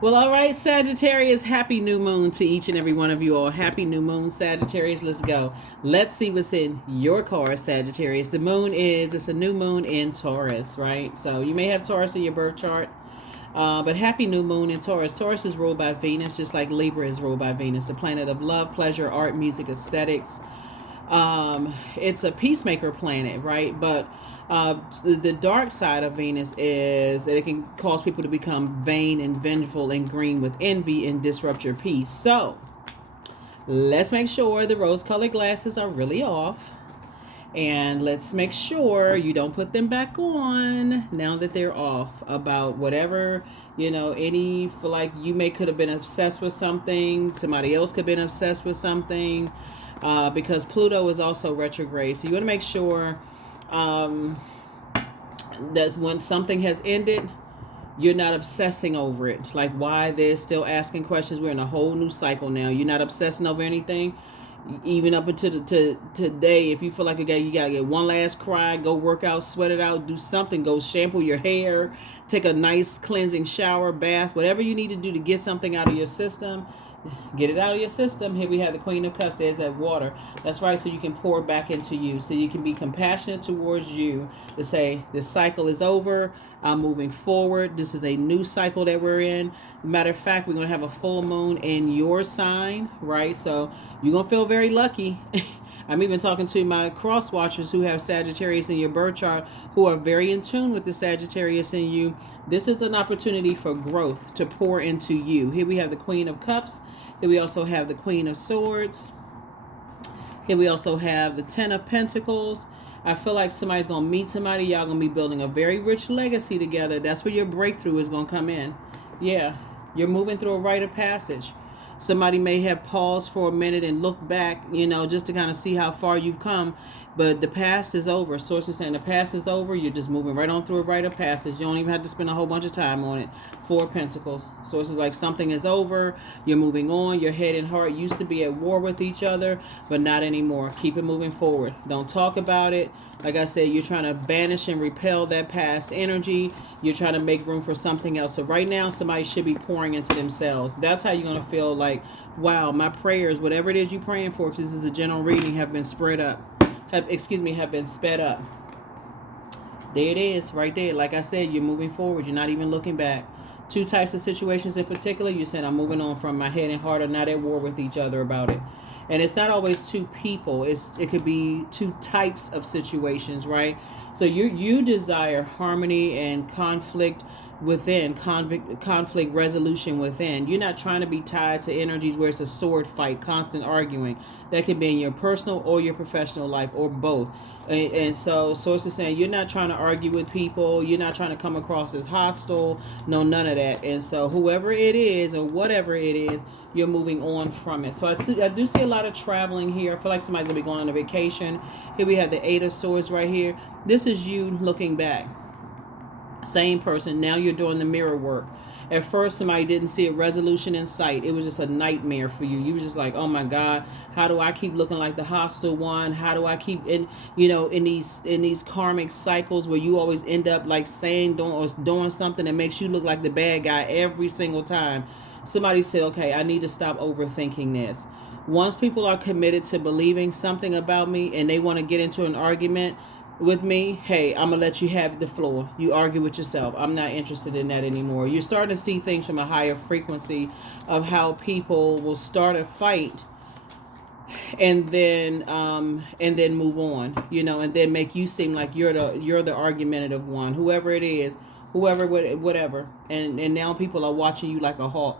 Well, all right, Sagittarius, happy new moon to each and every one of you all. Happy new moon, Sagittarius. Let's go. Let's see what's in your card, Sagittarius. The moon it's a new moon in Taurus, right? So you may have Taurus in your birth chart. But happy new moon in Taurus. Taurus is ruled by Venus, just like Libra is ruled by Venus, the planet of love, pleasure, art, music, aesthetics. It's a peacemaker planet, right? But the dark side of Venus is that it can cause people to become vain and vengeful and green with envy and disrupt your peace. So let's make sure the rose-colored glasses are really off. And let's make sure you don't put them back on now that they're off about whatever, any feel like you could have been obsessed with something. Somebody else could have been obsessed with something because Pluto is also retrograde. So you want to make sure that when something has ended, you're not obsessing over it. Like, why they're still asking questions. We're in a whole new cycle now. You're not obsessing over anything. Even up until today, if you feel like you gotta get one last cry, go work out, sweat it out, do something, go shampoo your hair, take a nice cleansing shower, bath, whatever you need to do to get something out of your system, get it out of your system. Here we have the Queen of Cups. There's that water. That's right. So you can pour back into you. So you can be compassionate towards you to say, this cycle is over. I'm moving forward. This is a new cycle that we're in. Matter of fact, we're going to have a full moon in your sign, right? So you're going to feel very lucky. I'm even talking to my cross watchers who have Sagittarius in your birth chart, who are very in tune with the Sagittarius in you. This is an opportunity for growth to pour into you. Here we have the Queen of Cups. Here we also have the Queen of Swords. Here we also have the Ten of Pentacles. I feel like somebody's going to meet somebody. Y'all going to be building a very rich legacy together. That's where your breakthrough is going to come in. Yeah, you're moving through a rite of passage. Somebody may have paused for a minute and looked back, just to kind of see how far you've come. But the past is over. Sources saying the past is over. You're just moving right on through a rite of passage. You don't even have to spend a whole bunch of time on it. Four of Pentacles. Sources like something is over. You're moving on. Your head and heart used to be at war with each other, but not anymore. Keep it moving forward. Don't talk about it. Like I said, you're trying to banish and repel that past energy. You're trying to make room for something else. So right now, somebody should be pouring into themselves. That's how you're going to feel like, wow, my prayers, whatever it is you're praying for, because this is a general reading, have been spread up. Have been sped up. There it is, right there. Like I said, you're moving forward. You're not even looking back. Two types of situations in particular. You said, I'm moving on from my head and heart are not at war with each other about it. And it's not always two people. It could be two types of situations, right? So you desire harmony and conflict within, conflict resolution within. You're not trying to be tied to energies where it's a sword fight, constant arguing. That can be in your personal or your professional life, or both. And so sources saying you're not trying to argue with people. You're not trying to come across as hostile. No, none of that. And so whoever it is or whatever it is, you're moving on from it. So I do see a lot of traveling here. I feel like somebody's going to be going on a vacation. Here we have the Eight of Swords right here. This is you looking back. Same person. Now you're doing the mirror work. At first, somebody didn't see a resolution in sight. It was just a nightmare for you. You were just like, oh my God, how do I keep looking like the hostile one? How do I keep in these karmic cycles where you always end up like doing something that makes you look like the bad guy every single time? Somebody said, okay, I need to stop overthinking this. Once people are committed to believing something about me and they want to get into an argument with me, hey, I'm gonna let you have the floor. You argue with yourself. I'm not interested in that anymore. You're starting to see things from a higher frequency of how people will start a fight and then move on, and then make you seem like you're the argumentative one, whoever it is, whatever. And now people are watching you like a hawk.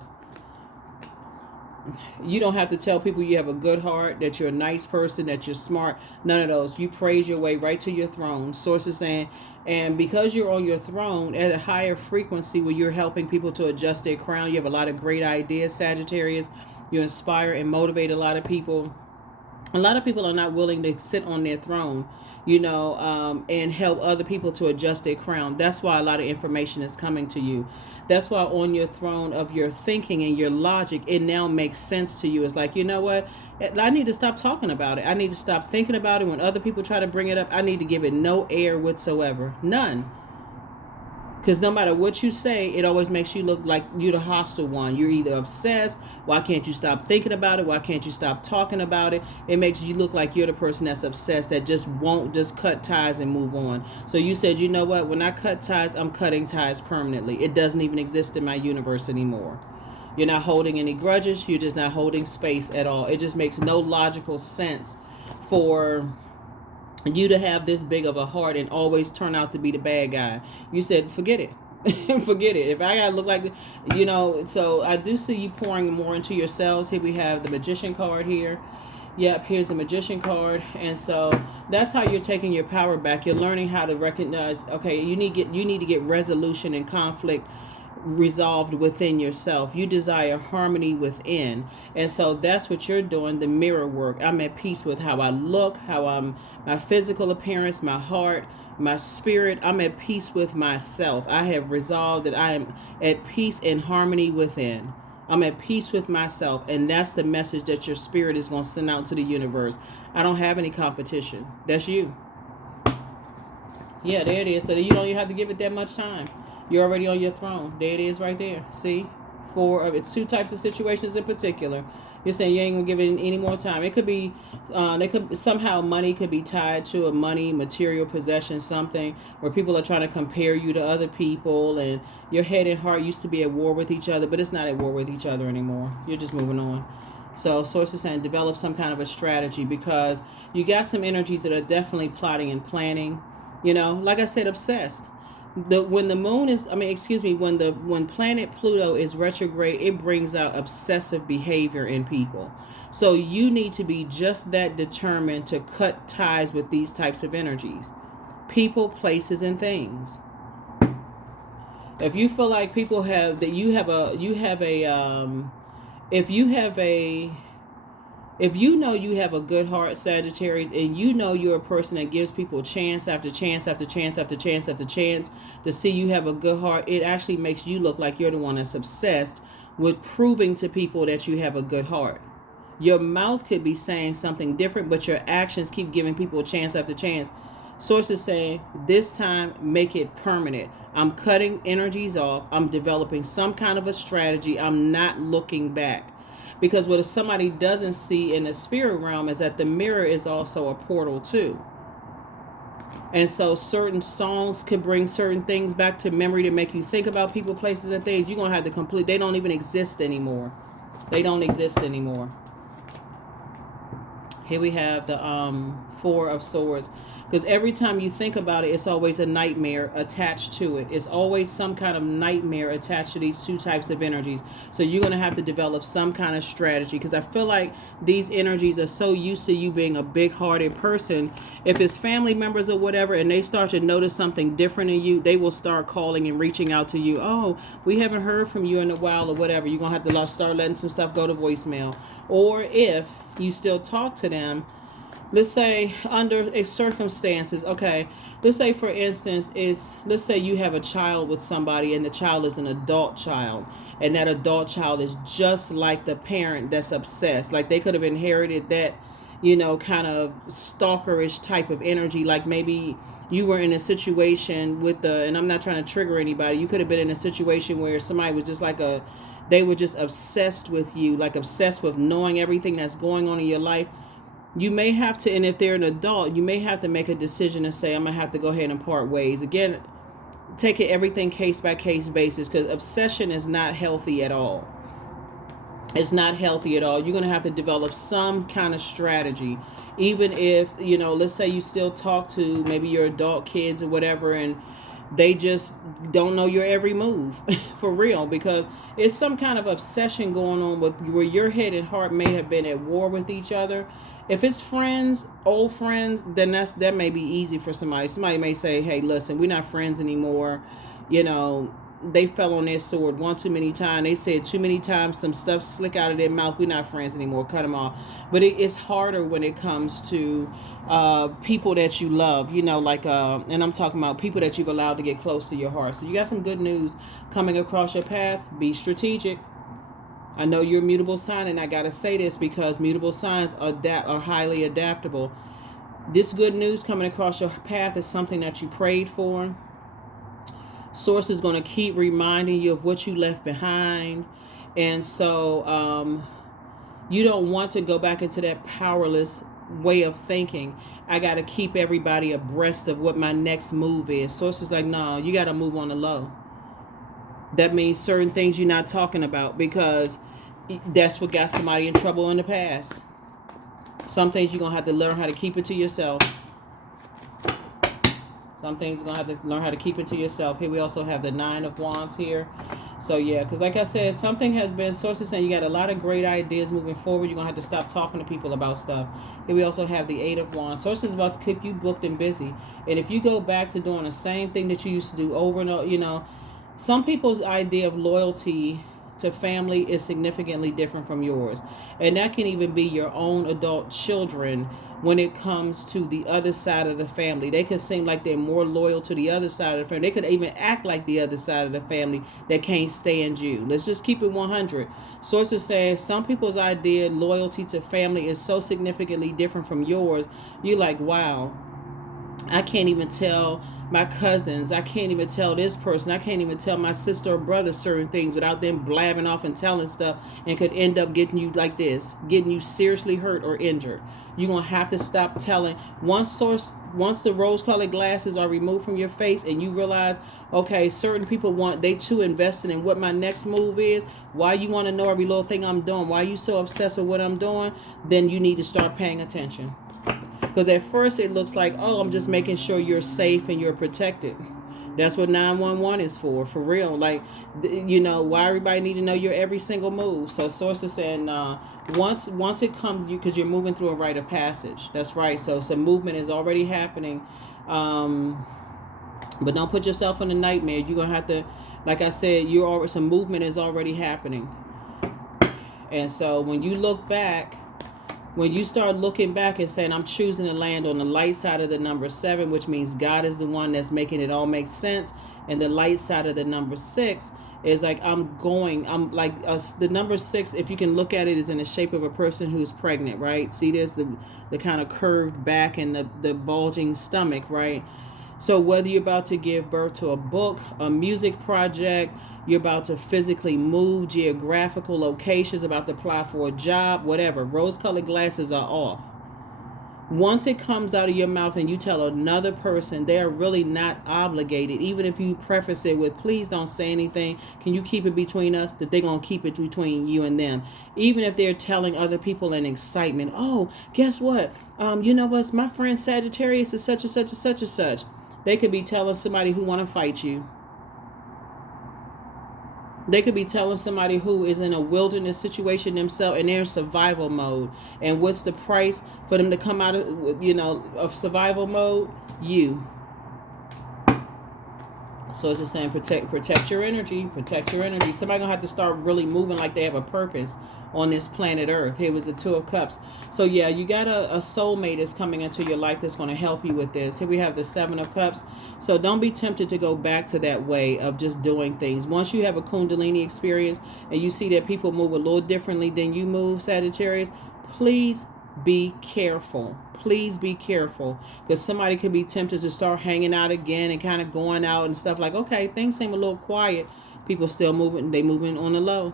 You don't have to tell people you have a good heart, that you're a nice person, that you're smart. None of those. You praise your way right to your throne. Sources saying, and because you're on your throne at a higher frequency where you're helping people to adjust their crown, you have a lot of great ideas, Sagittarius. You inspire and motivate a lot of people. A lot of people are not willing to sit on their throne, and help other people to adjust their crown. That's why a lot of information is coming to you. That's why on your throne of your thinking and your logic, it now makes sense to you. It's like, you know what? I need to stop talking about it. I need to stop thinking about it. When other people try to bring it up, I need to give it no air whatsoever. None. Because no matter what you say, it always makes you look like you're the hostile one. You're either obsessed. Why can't you stop thinking about it? Why can't you stop talking about it? It makes you look like you're the person that's obsessed, that just won't just cut ties and move on. So you said, you know what? When I cut ties, I'm cutting ties permanently. It doesn't even exist in my universe anymore. You're not holding any grudges. You're just not holding space at all. It just makes no logical sense for you to have this big of a heart and always turn out to be the bad guy. You said, forget it. Forget it. If I gotta look like, so I do see you pouring more into yourselves. Here we have the Magician card here. Yep, here's the Magician card. And so that's how you're taking your power back. You're learning how to recognize, okay, you need to get resolution and conflict resolved within yourself. You desire harmony within, and so that's what you're doing, the mirror work. I'm at peace with how I look, my physical appearance, my heart, my spirit. I'm at peace with myself. I have resolved that I am at peace and harmony within. I'm at peace with myself, and that's the message that your spirit is going to send out to the universe. I don't have any competition. That's you. Yeah, there it is. So you don't even have to give it that much time. You're already on your throne. There it is right there. See? It's two types of situations in particular. You're saying you ain't going to give it any more time. It could be, somehow money could be tied to a material possession, something where people are trying to compare you to other people, and your head and heart used to be at war with each other, but it's not at war with each other anymore. You're just moving on. So Source is saying develop some kind of a strategy, because you got some energies that are definitely plotting and planning. Like I said, obsessed. When planet Pluto is retrograde, it brings out obsessive behavior in people. So you need to be just that determined to cut ties with these types of energies, people, places, and things. If you feel like people have that, if you know you have a good heart, Sagittarius, and you know you're a person that gives people chance after chance after chance after chance after chance to see you have a good heart, it actually makes you look like you're the one that's obsessed with proving to people that you have a good heart. Your mouth could be saying something different, but your actions keep giving people chance after chance. Sources say, this time, make it permanent. I'm cutting energies off. I'm developing some kind of a strategy. I'm not looking back. Because what somebody doesn't see in the spirit realm is that the mirror is also a portal too. And so certain songs can bring certain things back to memory to make you think about people, places, and things. You're going to have to they don't even exist anymore. They don't exist anymore. Here we have the Four of Swords. Because every time you think about it, it's always a nightmare attached to it. It's always some kind of nightmare attached to these two types of energies. So you're going to have to develop some kind of strategy. Because I feel like these energies are so used to you being a big-hearted person. If it's family members or whatever, and they start to notice something different in you, they will start calling and reaching out to you. Oh, we haven't heard from you in a while or whatever. You're going to have to start letting some stuff go to voicemail. Or if you still talk to them, let's say under a circumstances, okay, let's say for instance, let's say you have a child with somebody and the child is an adult child, and that adult child is just like the parent that's obsessed. Like they could have inherited that, kind of stalkerish type of energy. Like maybe you were in a situation and I'm not trying to trigger anybody. You could have been in a situation where somebody was just they were just obsessed with you, like obsessed with knowing everything that's going on in your life. You may have to, and if they're an adult, you may have to make a decision and say, I'm going to have to go ahead and part ways. Again, take it everything case by case basis, because obsession is not healthy at all. It's not healthy at all. You're going to have to develop some kind of strategy. Even if, let's say you still talk to maybe your adult kids or whatever, and they just don't know your every move for real, because it's some kind of obsession going on where your head and heart may have been at war with each other. If it's friends, old friends, then that may be easy for somebody. Somebody may say, hey, listen, we're not friends anymore. They fell on their sword one too many times. They said too many times, some stuff slick out of their mouth. We're not friends anymore. Cut them off. But it's harder when it comes to people that you love, and I'm talking about people that you've allowed to get close to your heart. So you got some good news coming across your path. Be strategic. I know you're a mutable sign, and I got to say this because mutable signs are highly adaptable. This good news coming across your path is something that you prayed for. Source is going to keep reminding you of what you left behind. And so you don't want to go back into that powerless way of thinking. I got to keep everybody abreast of what my next move is. Source is like, no, you got to move on the low. That means certain things you're not talking about, because that's what got somebody in trouble in the past. Some things you're going to have to learn how to keep it to yourself. Some things you're going to have to learn how to keep it to yourself. Here we also have the 9 of Wands here. So yeah, because like I said, something has been, sources saying you got a lot of great ideas moving forward. You're going to have to stop talking to people about stuff. Here we also have the 8 of Wands. Sources is about to keep you booked and busy. And if you go back to doing the same thing that you used to do over and over, you know, some people's idea of loyalty to family is significantly different from yours. And that can even be your own adult children when it comes to the other side of the family. They could seem like they're more loyal to the other side of the family. They could even act like the other side of the family that can't stand you. Let's just keep it 100. Sources say some people's idea loyalty to family is so significantly different from yours. You're like, wow, I can't even tell my cousins, I can't even tell this person, I can't even tell my sister or brother certain things without them blabbing off and telling stuff, and could end up getting you like this, getting you seriously hurt or injured. You're going to have to stop telling. Once the rose-colored glasses are removed from your face and you realize, okay, certain people they too invested in what my next move is, why you want to know every little thing I'm doing, why you so obsessed with what I'm doing, then you need to start paying attention. Because at first it looks like, oh, I'm just making sure you're safe and you're protected. That's what 911 is for real. Like, you know, why everybody need to know your every single move. So sources saying, once it comes, because you're moving through a rite of passage. That's right. So some movement is already happening. But don't put yourself in a nightmare. You're going to have to, like I said, some movement is already happening. And so when you look back, when you start looking back and saying, I'm choosing to land on the light side of the number 7, which means God is the one that's making it all make sense. And the light side of the number 6 is like, the number 6, if you can look at it, is in the shape of a person who's pregnant, right? See, there's the kind of curved back and the bulging stomach, right? So whether you're about to give birth to a book, a music project, you're about to physically move, geographical locations, about to apply for a job, whatever, rose-colored glasses are off. Once it comes out of your mouth and you tell another person, they're really not obligated, even if you preface it with, please don't say anything, can you keep it between us, that they're going to keep it between you and them. Even if they're telling other people in excitement, oh, guess what? You know what? My friend Sagittarius is such and such and such and such. They could be telling somebody who want to fight you. They could be telling somebody who is in a wilderness situation themselves and they're in survival mode. And what's the price for them to come out of survival mode? You. So it's just saying protect your energy. Protect your energy. Somebody gonna have to start really moving like they have a purpose on this planet Earth. Here was the 2 of Cups. So yeah, you got a soulmate that's coming into your life that's going to help you with this. Here we have the 7 of Cups. So don't be tempted to go back to that way of just doing things. Once you have a Kundalini experience and you see that people move a little differently than you move, Sagittarius, please be careful. Please be careful, because somebody could be tempted to start hanging out again and kind of going out and stuff like, okay, things seem a little quiet. People still moving. They moving on the low.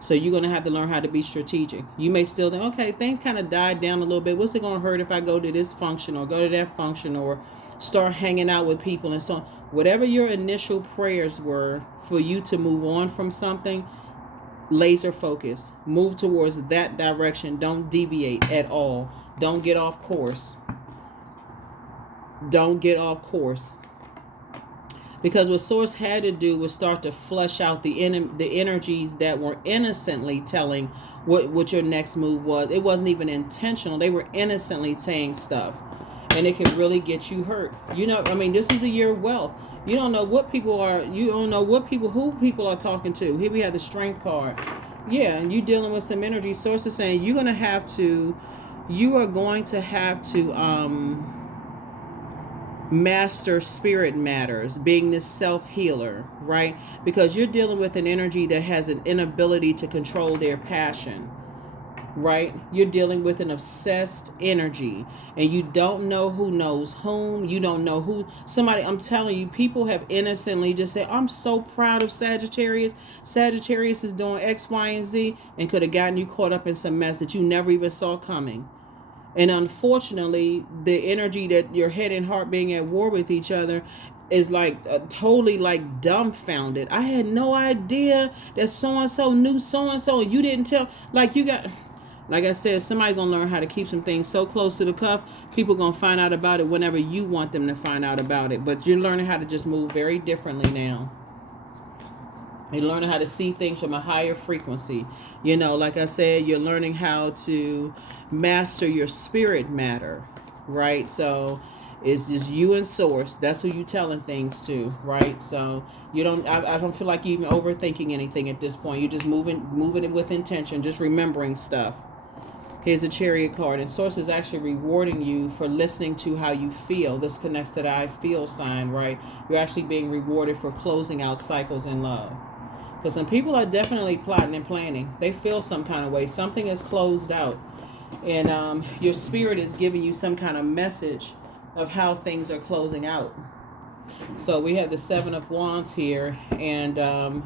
So you're going to have to learn how to be strategic. You may still think, okay, things kind of died down a little bit. What's it going to hurt if I go to this function or go to that function or start hanging out with people and so on? Whatever your initial prayers were for you to move on from something, laser focus. Move towards that direction. Don't deviate at all. Don't get off course. Don't get off course. Because what Source had to do was start to flush out the energies that were innocently telling what your next move was. It wasn't even intentional. They were innocently saying stuff. And it can really get you hurt. You know, I mean, this is the year of wealth. You don't know what people are, you don't know who people are talking to. Here we have the Strength card. Yeah, and you're dealing with some energy. Source is saying you are going to have to master spirit matters, being this self-healer, right? Because you're dealing with an energy that has an inability to control their passion. right? You're dealing with an obsessed energy, and you don't know who knows whom. You don't know who somebody. I'm telling you, people have innocently just said, "I'm so proud of Sagittarius. Sagittarius is doing X, Y, and Z," and could have gotten you caught up in some mess that you never even saw coming. And unfortunately, the energy that your head and heart being at war with each other is like totally like dumbfounded. I had no idea that so and so knew so and you didn't tell. Like you got, like I said, somebody gonna learn how to keep some things so close to the cuff. People gonna find out about it whenever you want them to find out about it. But you're learning how to just move very differently now. You're learning how to see things from a higher frequency. You know, like I said, you're learning how to master your spirit matter, right? So it's just you and source. That's who you telling things to, right? So you don't. I don't feel like you even overthinking anything at this point. You're just moving it with intention, just remembering stuff. Here's a Chariot card, and source is actually rewarding you for listening to how you feel. This connects to the I feel sign, right? You're actually being rewarded for closing out cycles in love. Because some people are definitely plotting and planning. They feel some kind of way. Something is closed out. And your spirit is giving you some kind of message of how things are closing out. So we have the Seven of Wands here. And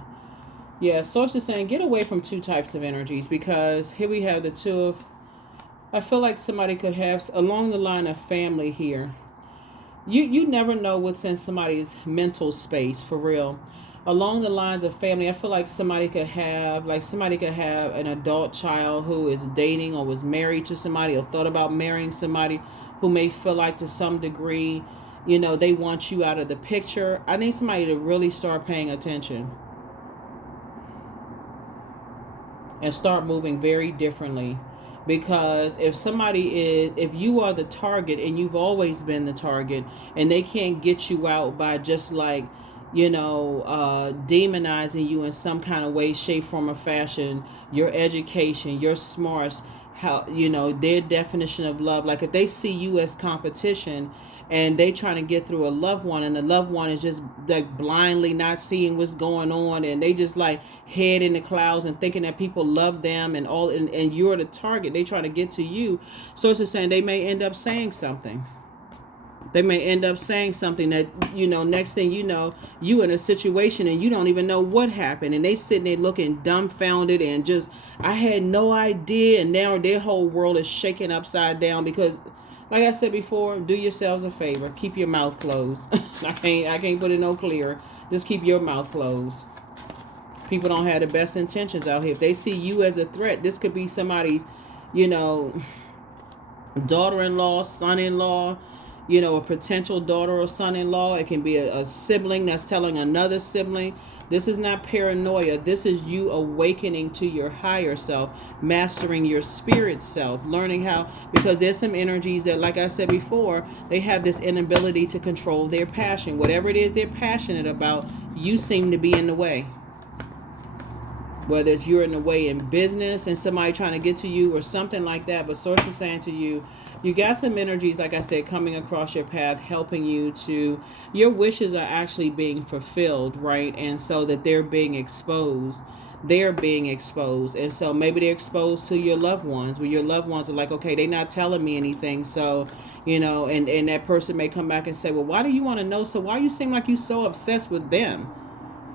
yeah, source is saying get away from two types of energies. Because here we have the Two of... I feel like somebody could have along the line of family here. You never know what's in somebody's mental space, for real. Along the lines of family, I feel like somebody could have an adult child who is dating or was married to somebody or thought about marrying somebody who may feel like to some degree, you know, they want you out of the picture. I need somebody to really start paying attention and start moving very differently. Because if you are the target and you've always been the target and they can't get you out by just like, you know, demonizing you in some kind of way, shape, form, or fashion, your education, your smarts, how, you know, their definition of love. Like if they see you as competition and they trying to get through a loved one and the loved one is just like blindly not seeing what's going on and they just like head in the clouds and thinking that people love them and all, and you're the target, they try to get to you. So it's just saying they may end up saying something. They may end up saying something that, you know, next thing you know, you in a situation and you don't even know what happened. And they sitting there looking dumbfounded and just, I had no idea. And now their whole world is shaking upside down because, like I said before, do yourselves a favor. Keep your mouth closed. I can't put it no clearer. Just keep your mouth closed. People don't have the best intentions out here. If they see you as a threat, this could be somebody's, you know, daughter-in-law, son-in-law, you know, a potential daughter or son-in-law. It can be a sibling that's telling another sibling. This is not paranoia. This is you awakening to your higher self, mastering your spirit self, learning how, because there's some energies that, like I said before, they have this inability to control their passion. Whatever it is they're passionate about, you seem to be in the way. Whether it's you're in the way in business and somebody trying to get to you or something like that. But source is saying to you, you got some energies, like I said, coming across your path, helping you to, your wishes are actually being fulfilled, right? And so that they're being exposed. And so maybe they're exposed to your loved ones, where your loved ones are like, okay, they're not telling me anything. So, you know, and that person may come back and say, well, why do you want to know? So why you seem like you so obsessed with them?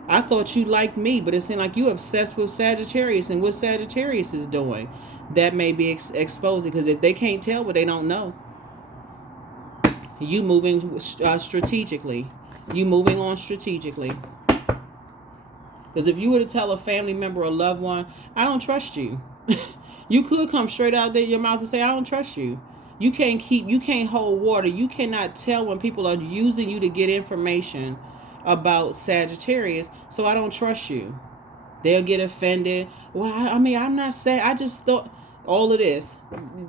I thought you liked me, but it seemed like you obsessed with Sagittarius and what Sagittarius is doing. That may be exposing, because if they can't tell what they don't know, you moving strategically. You moving on strategically. Because if you were to tell a family member or loved one, I don't trust you. You could come straight out there your mouth and say, I don't trust you. You can't hold water. You cannot tell when people are using you to get information about Sagittarius, so I don't trust you. They'll get offended. Well, I mean, I'm not saying, I just thought all of this,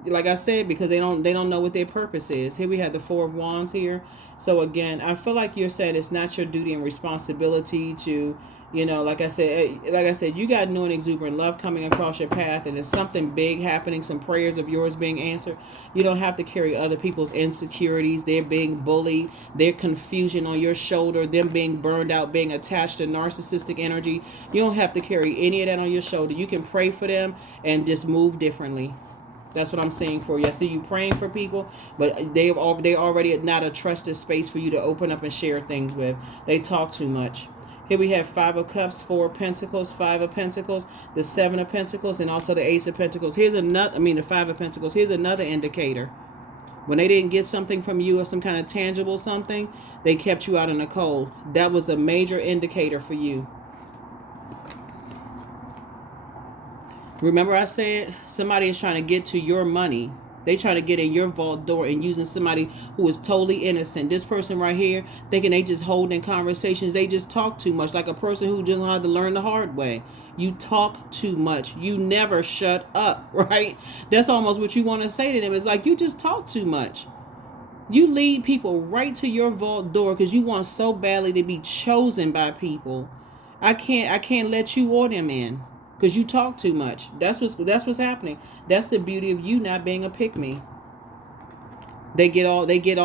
like I said, because they don't know what their purpose is. Here we have the Four of Wands here. So again, I feel like you're saying it's not your duty and responsibility to, You know, like I said, you got new and exuberant love coming across your path, and there's something big happening, some prayers of yours being answered. You don't have to carry other people's insecurities, they're being bullied, their confusion on your shoulder, them being burned out, being attached to narcissistic energy. You don't have to carry any of that on your shoulder. You can pray for them and just move differently. That's what I'm saying for you. I see you praying for people, but they already not a trusted space for you to open up and share things with. They talk too much. Here we have 5 of Cups, 4 of Pentacles, 5 of Pentacles, the 7 of Pentacles, and also the Ace of Pentacles. Here's another, the 5 of Pentacles. Here's another indicator. When they didn't get something from you or some kind of tangible something, they kept you out in the cold. That was a major indicator for you. Remember I said somebody is trying to get to your money. They trying to get in your vault door and using somebody who is totally innocent. This person right here, thinking they just holding conversations. They just talk too much, like a person who didn't know how to learn the hard way. You talk too much. You never shut up, right? That's almost what you want to say to them. It's like, you just talk too much. You lead people right to your vault door because you want so badly to be chosen by people. I can't let you or them in. Because you talk too much. That's what's happening. That's the beauty of you not being a pick-me. They get all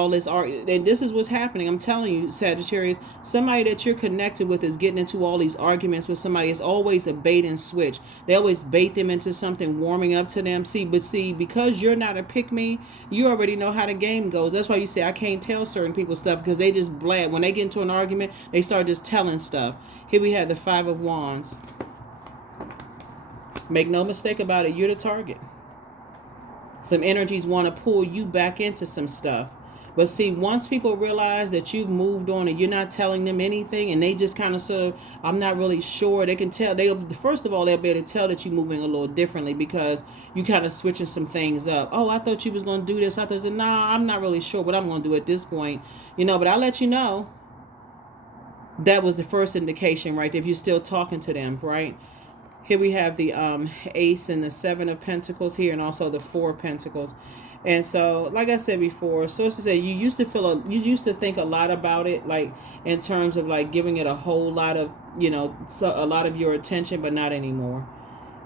this art, and this is what's happening. I'm telling you, Sagittarius, somebody that you're connected with is getting into all these arguments with somebody. It's always a bait and switch. They always bait them into something, warming up to them. See, because you're not a pick-me, you already know how the game goes. That's why you say I can't tell certain people stuff, because they just blab. When they get into an argument, they start just telling stuff. Here we have the 5 of Wands. Make no mistake about it, you're the target. Some energies want to pull you back into some stuff. But see, once people realize that you've moved on and you're not telling them anything, and they just kind of sort of, I'm not really sure, they can tell. First of all, they'll be able to tell that you're moving a little differently because you kind of switching some things up. Oh, I thought you was going to do this. I thought, nah, I'm not really sure what I'm going to do at this point. But I'll let you know. That was the first indication, right? If you're still talking to them, right? Here we have the Ace and the 7 of Pentacles here, and also the 4 of Pentacles. And so, like I said before, so to say, you used to think a lot about it, like in terms of like giving it a whole lot of, a lot of your attention, but not anymore.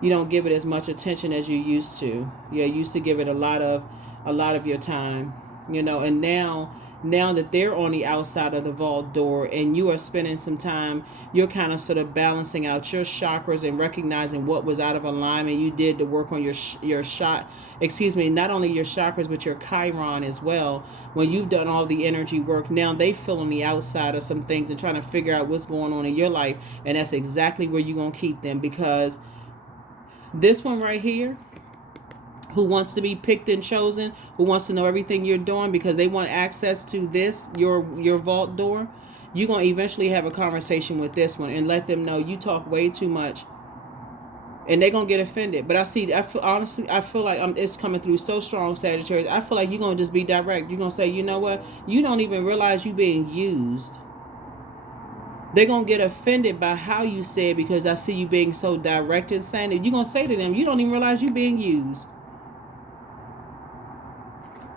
You don't give it as much attention as you used to. You used to give it a lot of your time, and now that they're on the outside of the vault door and you are spending some time, you're kind of sort of balancing out your chakras and recognizing what was out of alignment. You did the work on not only your chakras, but your Chiron as well. When you've done all the energy work, now they feel on the outside of some things and trying to figure out what's going on in your life. And that's exactly where you're going to keep them, because this one right here, who wants to be picked and chosen, who wants to know everything you're doing because they want access to this, your vault door, you're going to eventually have a conversation with this one and let them know you talk way too much. And they're going to get offended. But honestly, I feel like it's coming through so strong, Sagittarius. I feel like you're going to just be direct. You're going to say, you know what? You don't even realize you being used. They're going to get offended by how you say it because I see you being so direct and saying it. You're going to say to them, you don't even realize you being used.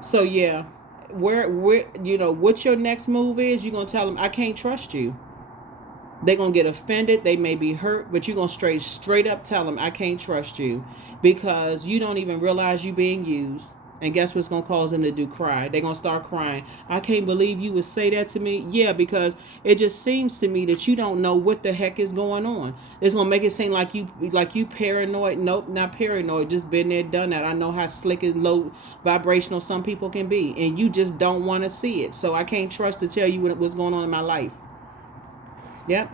So yeah, where what your next move is, you're gonna tell them I can't trust you. They're gonna get offended, they may be hurt, but you're gonna straight up tell them I can't trust you because you don't even realize you being used. And guess what's going to cause them to do? Cry. They're going to start crying. I can't believe you would say that to me. Yeah, because it just seems to me that you don't know what the heck is going on. It's going to make it seem like you paranoid. Nope, not paranoid. Just been there, done that. I know how slick and low vibrational some people can be. And you just don't want to see it. So I can't trust to tell you what's going on in my life. Yep.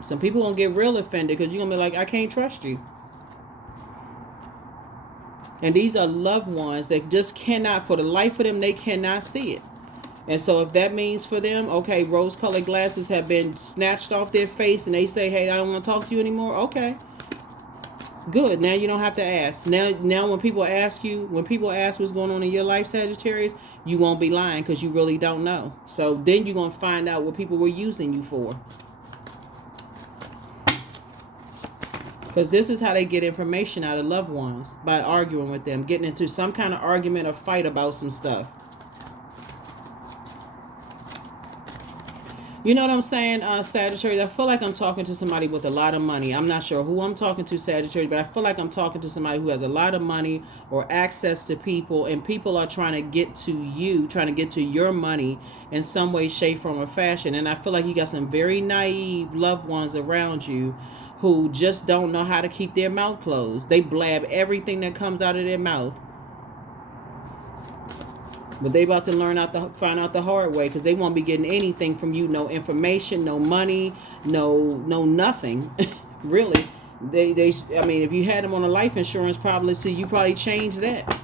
Some people going to get real offended because you're going to be like, I can't trust you. And these are loved ones that just cannot, for the life of them, they cannot see it. And so if that means for them, okay, rose-colored glasses have been snatched off their face and they say, hey, I don't want to talk to you anymore. Okay. Good. Now you don't have to ask. Now when people ask what's going on in your life, Sagittarius, you won't be lying because you really don't know. So then you're going to find out what people were using you for. Because this is how they get information out of loved ones, by arguing with them, getting into some kind of argument or fight about some stuff. You know what I'm saying, Sagittarius? I feel like I'm talking to somebody with a lot of money. I'm not sure who I'm talking to, Sagittarius, but I feel like I'm talking to somebody who has a lot of money or access to people, and people are trying to get to you, trying to get to your money in some way, shape, form, or fashion. And I feel like you got some very naive loved ones around you who just don't know how to keep their mouth closed. They blab everything that comes out of their mouth. But they about to find out the hard way, because they won't be getting anything from you. No information, no money, no nothing. Really. I mean, if you had them on a life insurance policy, you probably changed that.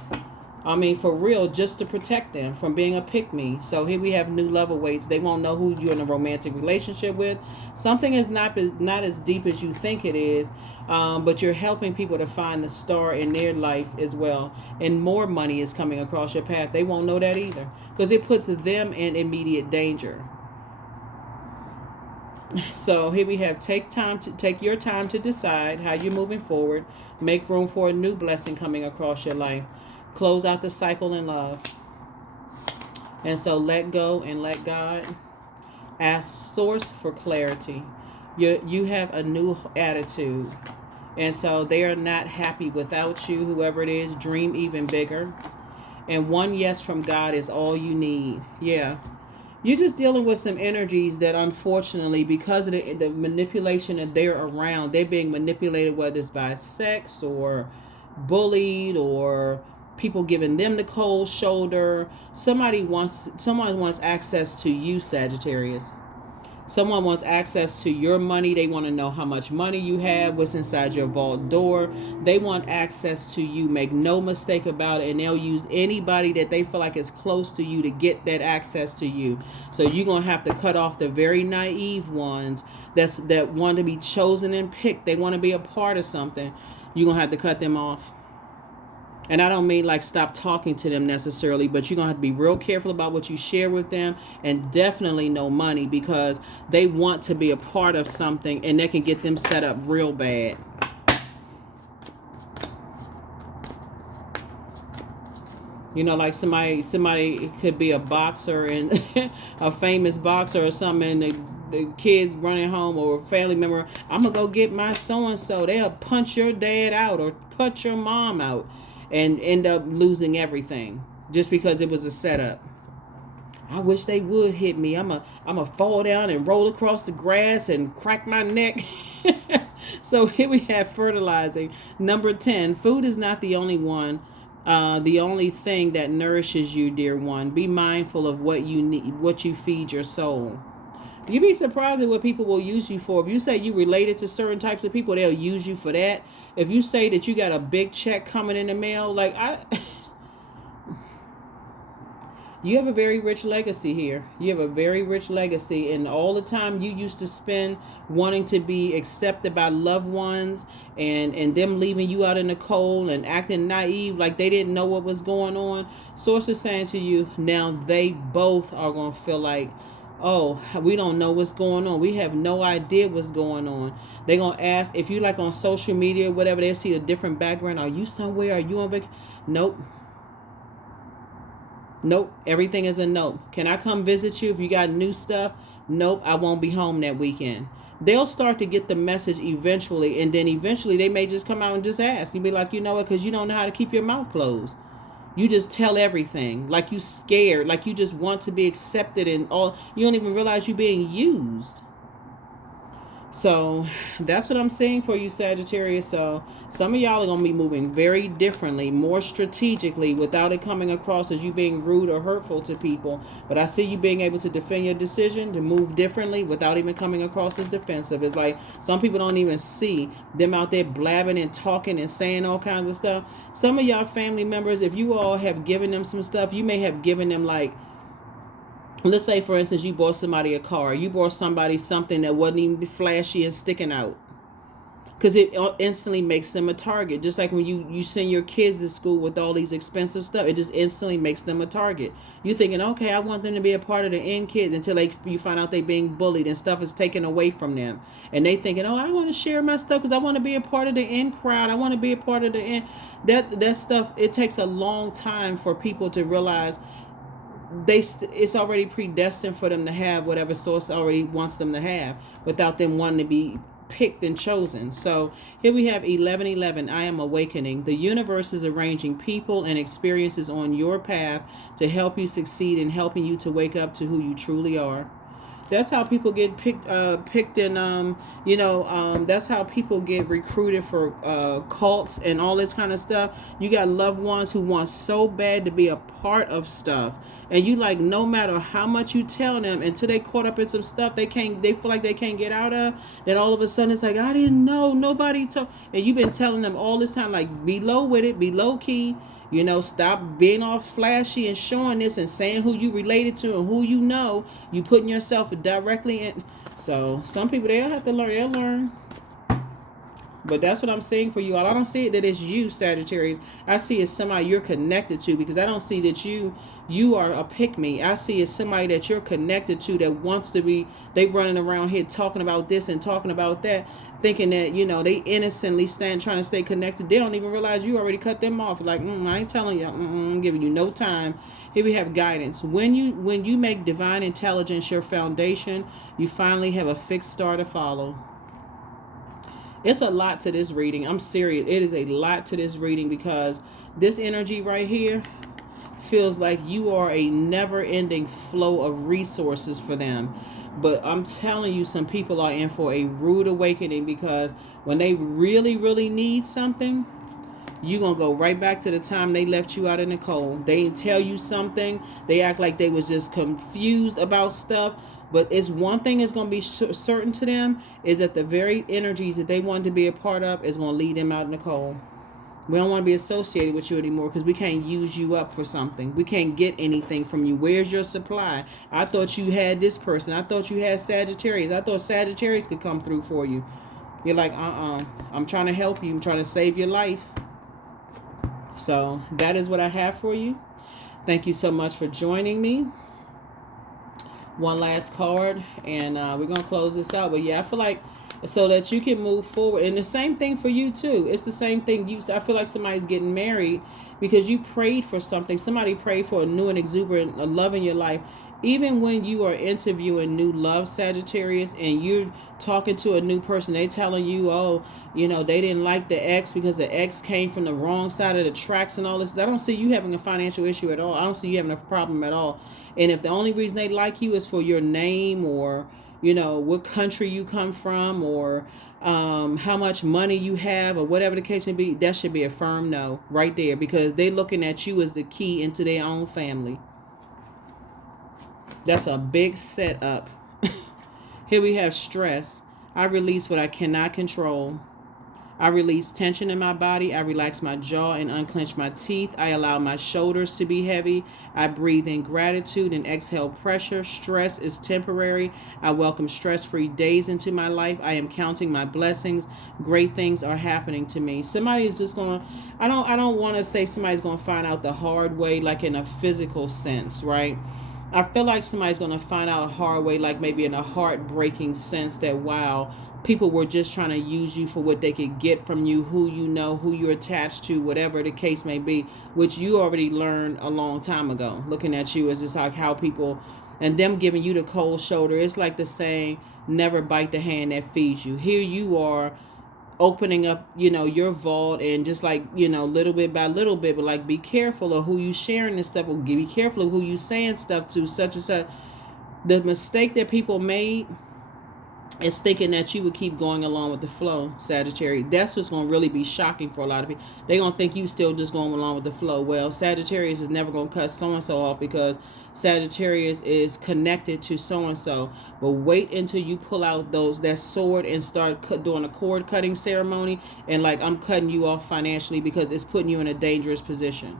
I mean, for real, just to protect them from being a pick-me. So here we have new level weights. They won't know who you're in a romantic relationship with. Something is not as deep as you think it is, but you're helping people to find the star in their life as well. And more money is coming across your path. They won't know that either, because it puts them in immediate danger. So here we have take your time to decide how you're moving forward. Make room for a new blessing coming across your life. Close out the cycle in love. And so let go and let God. Ask Source for clarity. You have a new attitude. And so they are not happy without you, whoever it is. Dream even bigger. And one yes from God is all you need. Yeah. You're just dealing with some energies that, unfortunately, because of the manipulation that they're around, they're being manipulated, whether it's by sex or bullied or people giving them the cold shoulder. Someone wants access to you, Sagittarius. Someone wants access to your money. They want to know how much money you have, what's inside your vault door. They want access to you. Make no mistake about it. And they'll use anybody that they feel like is close to you to get that access to you. So you're going to have to cut off the very naive ones that want to be chosen and picked. They want to be a part of something. You're going to have to cut them off. And I don't mean like stop talking to them necessarily, but you're going to have to be real careful about what you share with them, and definitely no money, because they want to be a part of something and that can get them set up real bad. You know, like somebody could be a boxer and a famous boxer or something, and the kids running home or a family member, I'm going to go get my so-and-so. They'll punch your dad out or punch your mom out and end up losing everything just because it was a setup. I wish they would hit me. I'm a fall down and roll across the grass and crack my neck. So here we have fertilizing. Number 10, food is not the only only thing that nourishes you, dear one. Be mindful of what you need, what you feed your soul. You'd be surprised at what people will use you for. If you say you related to certain types of people, they'll use you for that. If you say that you got a big check coming in the mail, you have a very rich legacy here. You have a very rich legacy, and all the time you used to spend wanting to be accepted by loved ones and them leaving you out in the cold and acting naive like they didn't know what was going on. Source is saying to you, now they both are going to feel like, oh, we don't know what's going on. We have no idea what's going on. They're going to ask, if you like on social media or whatever, they'll see a different background. Are you somewhere? Are you on vacation? Nope. Nope. Everything is a nope. Can I come visit you if you got new stuff? Nope. I won't be home that weekend. They'll start to get the message eventually, and then eventually they may just come out and just ask. You'll be like, you know what? Because you don't know how to keep your mouth closed. You just tell everything like you scared, like you just want to be accepted, and all. You don't even realize you're being used. So that's what I'm saying for you, Sagittarius. So some of y'all are going to be moving very differently, more strategically, without it coming across as you being rude or hurtful to people. But I see you being able to defend your decision to move differently without even coming across as defensive. It's like some people don't even see them out there blabbing and talking and saying all kinds of stuff. Some of y'all family members, if you all have given them some stuff, you may have given them, like, let's say, for instance, you bought somebody a car. You bought somebody something that wasn't even flashy and sticking out. Because it instantly makes them a target. Just like when you send your kids to school with all these expensive stuff, it just instantly makes them a target. You're thinking, okay, I want them to be a part of the end kids, until you find out they're being bullied and stuff is taken away from them. And they thinking, oh, I want to share my stuff because I want to be a part of the end crowd. I want to be a part of the end. That stuff, it takes a long time for people to realize it's already predestined for them to have whatever source already wants them to have without them wanting to be picked and chosen. So here we have 1111. I am awakening. The universe is arranging people and experiences on your path to help you succeed and helping you to wake up to who you truly are. That's how people get picked in, that's how people get recruited for cults and all this kind of stuff. You got loved ones who want so bad to be a part of stuff. And you like, no matter how much you tell them, until they caught up in some stuff they feel like they can't get out of, then all of a sudden it's like, I didn't know, nobody told. And you've been telling them all this time, like, be low with it, be low key. Stop being all flashy and showing this and saying who you related to and who you know. You putting yourself directly in. So some people, they'll have to learn. They'll learn. But that's what I'm saying for you all. I don't see it that it's you, Sagittarius. I see it's somebody you're connected to, because I don't see that you are a pick-me. I see it's somebody that you're connected to that wants to be, they running around here talking about this and talking about that, thinking that, they innocently trying to stay connected. They don't even realize you already cut them off. Like, I ain't telling you, I'm giving you no time. Here we have guidance. When you make divine intelligence your foundation, you finally have a fixed star to follow. It's a lot to this reading. I'm serious. It is a lot to this reading, because this energy right here feels like you are a never-ending flow of resources for them. But I'm telling you, some people are in for a rude awakening, because when they really, really need something, you're going to go right back to the time they left you out in the cold. They didn't tell you something. They act like they was just confused about stuff. But it's one thing is going to be certain to them, is that the very energies that they wanted to be a part of is going to lead them out in the cold. We don't want to be associated with you anymore, because we can't use you up for something. We can't get anything from you. Where's your supply? I thought you had this person. I thought you had Sagittarius. I thought Sagittarius could come through for you. You're like, I'm trying to help you. I'm trying to save your life. So that is what I have for you. Thank you so much for joining me. One last card, and we're going to close this out. But yeah, I feel like, so that you can move forward. And the same thing for you too. It's the same thing. I feel like somebody's getting married because you prayed for something. Somebody prayed for a new and exuberant love in your life. Even when you are interviewing new love, Sagittarius, and you're talking to a new person, they telling you, oh, they didn't like the ex because the ex came from the wrong side of the tracks and all this. I don't see you having a financial issue at all. I don't see you having a problem at all. And if the only reason they like you is for your name, or what country you come from, or how much money you have, or whatever the case may be, that should be a firm no right there, because they're looking at you as the key into their own family. That's a big setup. Here we have stress. I release what I cannot control. I release tension in my body. I relax my jaw and unclench my teeth. I allow my shoulders to be heavy. I breathe in gratitude and exhale pressure. Stress is temporary. I welcome stress-free days into my life. I am counting my blessings. Great things are happening to me. Somebody is just going to, I don't want to say somebody's going to find out the hard way, like in a physical sense, right? I feel like somebody's going to find out a hard way, like maybe in a heartbreaking sense, that, wow, people were just trying to use you for what they could get from you, who you know, who you're attached to, whatever the case may be, which you already learned a long time ago. Looking at you as just like how people, and them giving you the cold shoulder. It's like the saying, never bite the hand that feeds you. Here you are opening up, your vault, and just like, little bit by little bit, but like, be careful of who you sharing this stuff with. Be careful of who you saying stuff to, such and such. The mistake that people made is thinking that you would keep going along with the flow, Sagittarius. That's what's going to really be shocking for a lot of people. They're going to think you still just going along with the flow. Well, Sagittarius is never going to cut so-and-so off, because Sagittarius is connected to so-and-so. But wait until you pull out that sword and start doing a cord cutting ceremony, and like, I'm cutting you off financially, because it's putting you in a dangerous position.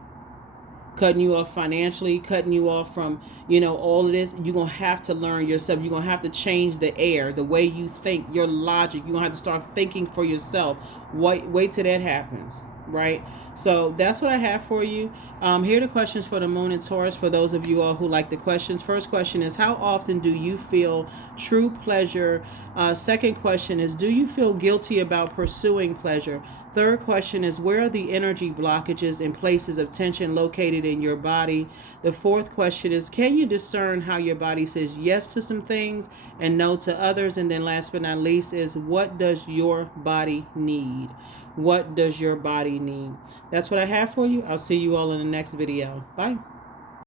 Cutting you off financially, cutting you off from, all of this. You're going to have to learn yourself. You're going to have to change the air, the way you think, your logic. You're going to have to start thinking for yourself. Wait till that happens. right? So that's what I have for you. Here are the questions for the moon and Taurus for those of you all who like the questions. First question is, how often do you feel true pleasure? Second question is, do you feel guilty about pursuing pleasure? Third question is, where are the energy blockages and places of tension located in your body? The fourth question is, can you discern how your body says yes to some things and no to others? And then last but not least is, what does your body need? What does your body need? That's what I have for you. I'll see you all in the next video. Bye.